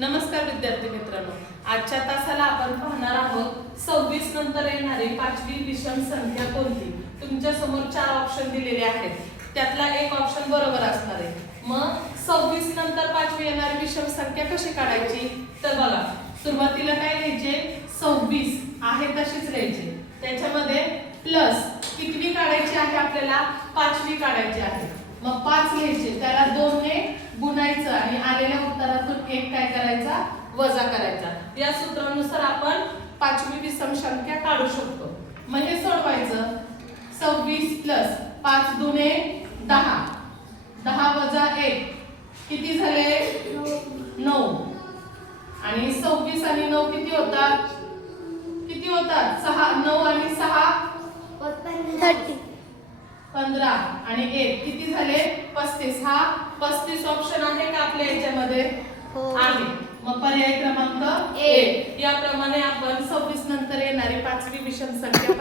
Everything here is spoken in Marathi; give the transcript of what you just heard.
नमस्कार विद्यार्थी मित्रांनो, आजच्या तासाला आपण पाहणार आहोत 26 नंतर येणारी पाचवी विषम संख्या कोणती। तुमच्या समोर 4 ऑप्शन दिलेले आहेत, त्यातला एक ऑप्शन बरोबर असणार आहे। मग 26 नंतर पाचवी येणारी विषम संख्या कशी काढायची तर बघा, सुरुवातीला काय लिहायचे, 26 आहे तशीच लिहायची, त्याच्यामध्ये प्लस कितवी काढायची आहे, आपल्याला पाचवी काढायची आहे। मग 5 लिहायचे, त्याला 2 ने गुणायचं आणि आलेल्या उत्तरातून 1 काय करायचा, वजा करायचा। या सूत्रानुसार आपण पाचवी विषम संख्या काढू शकतो। मग हे सोडवायचं, 26 प्लस 5 दुने 10, 10 वजा 1 किती झाले, 9। आणि 26 आणि 9 किती होतात, 6, 9 आणि 6 15 आणि 1 किती झाले, 35। हा 35 ऑप्शन आहे का आपल्या याच्यामध्ये, आहे। मग पर्याय क्रमांक 1। याप्रमाणे आपण 26 नंतर येणारी पाचवी विषम संख्या